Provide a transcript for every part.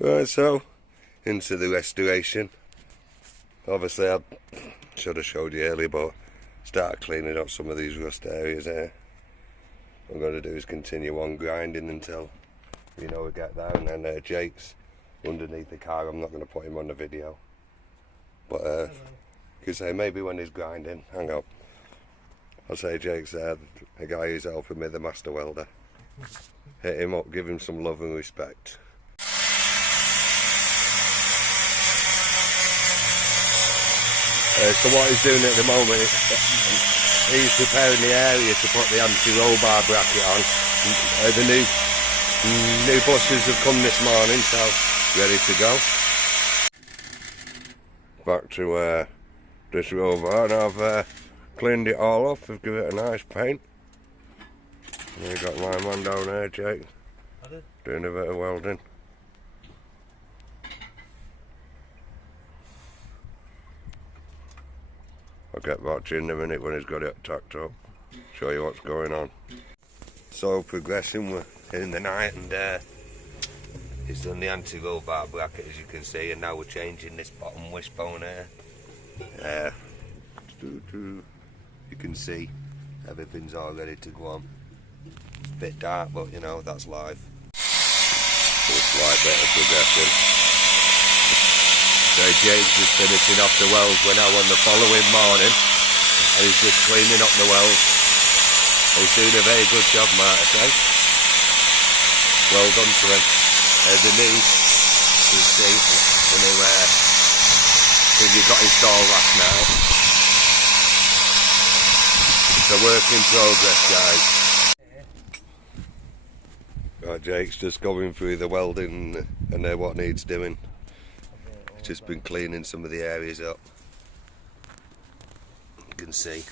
Right, so into the restoration. Obviously I should have showed you earlier, but start cleaning up some of these rust areas here. What I'm going to do is continue on grinding until we get there, and then Jake's underneath the car. I'm not going to put him on the video, but you could say maybe when he's grinding, hang up, I'll say Jake's there, the guy who's helping me, the master welder. Hit him up, give him some love and respect. So what he's doing at the moment, he's preparing the area to put the anti-roll bar bracket on. The new buses have come this morning, so ready to go. Back to this roll bar, and I've cleaned it all up. I've given it a nice paint. And we've got my man down there, Jake, doing a bit of welding. I'll get back to you in a minute when he's got it tacked up, show you what's going on. So progressing, we're in the night, and he's done the anti-roll bar bracket, as you can see, and now we're changing this bottom wishbone here. You can see everything's all ready to go on. Bit dark, but that's life. So a slight bit of progression. So Jake's just finishing off the welds. We're now on the following morning, and he's just cleaning up the welds. He's doing a very good job, might I say. Well done to him. There's the new, you see, the new thing he got installed last night. It's a work in progress, guys. Right, Jake's just going through the welding and what needs doing. Just been cleaning some of the areas up. You can see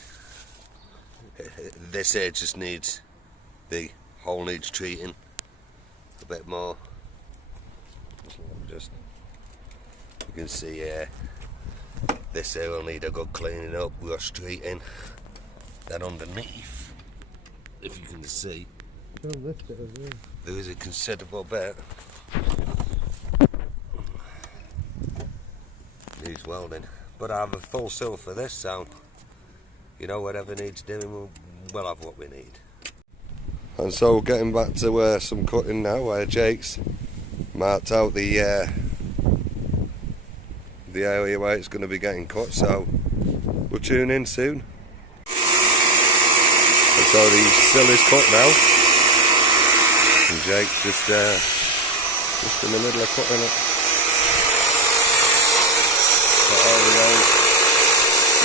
this here just needs, the hole needs treating a bit more. Just, you can see this here will need a good cleaning up, rust treating. Then underneath, if you can see, there is a considerable bit. Needs welding, but I have a full seal for this, so whatever needs doing, we'll have what we need. And so getting back to some cutting now, where Jake's marked out the area where it's going to be getting cut, so we'll tune in soon. And so the sill is cut now, and Jake's just in the middle of cutting it. Got all the old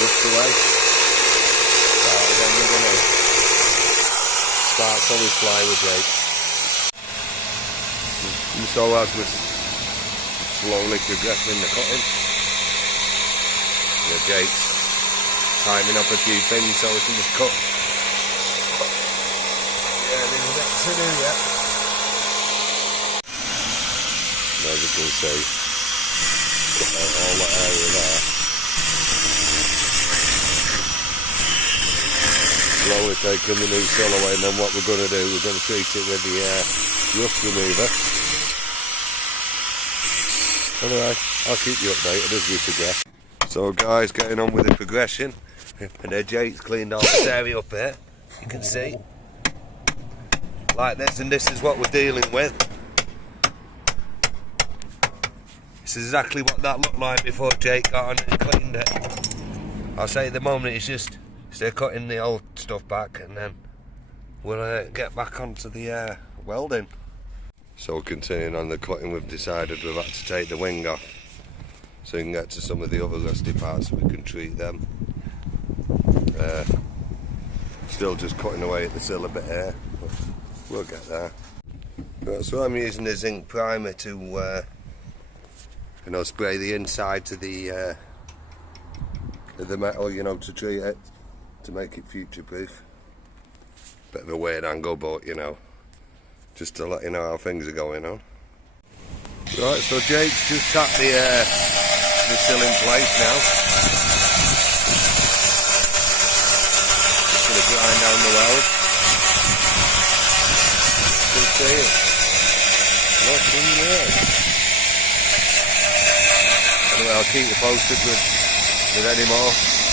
rust away. So then we're going to start solid fly with Jake. And so as we're slowly progressing the cutting, Jake's timing up a few things so we can just cut. Yeah, there's that to do yet. As you can see, all that area there. Slowly taking the new sill away, and then what we're going to do, we're going to treat it with the rust remover. Anyway, I'll keep you updated as we progress. So guys, getting on with the progression, and Jake's cleaned all this area up here, you can see. Like this, and this is what we're dealing with. This is exactly what that looked like before Jake got on and cleaned it. I'll say at the moment it's just still cutting the old stuff back, and then we'll get back onto the welding. So continuing on the cutting, we've decided we've had to take the wing off so we can get to some of the other rusty parts so we can treat them. Still just cutting away at the sill a bit here, but we'll get there. Right, so I'm using the zinc primer to spray the inside to the metal, to treat it, to make it future proof. Bit of a weird angle, but just to let you know how things are going on. Right, so Jake's just tapped the sill in place now. Just going to grind down the weld. You can see it. Looking good. I'll keep you posted with any more.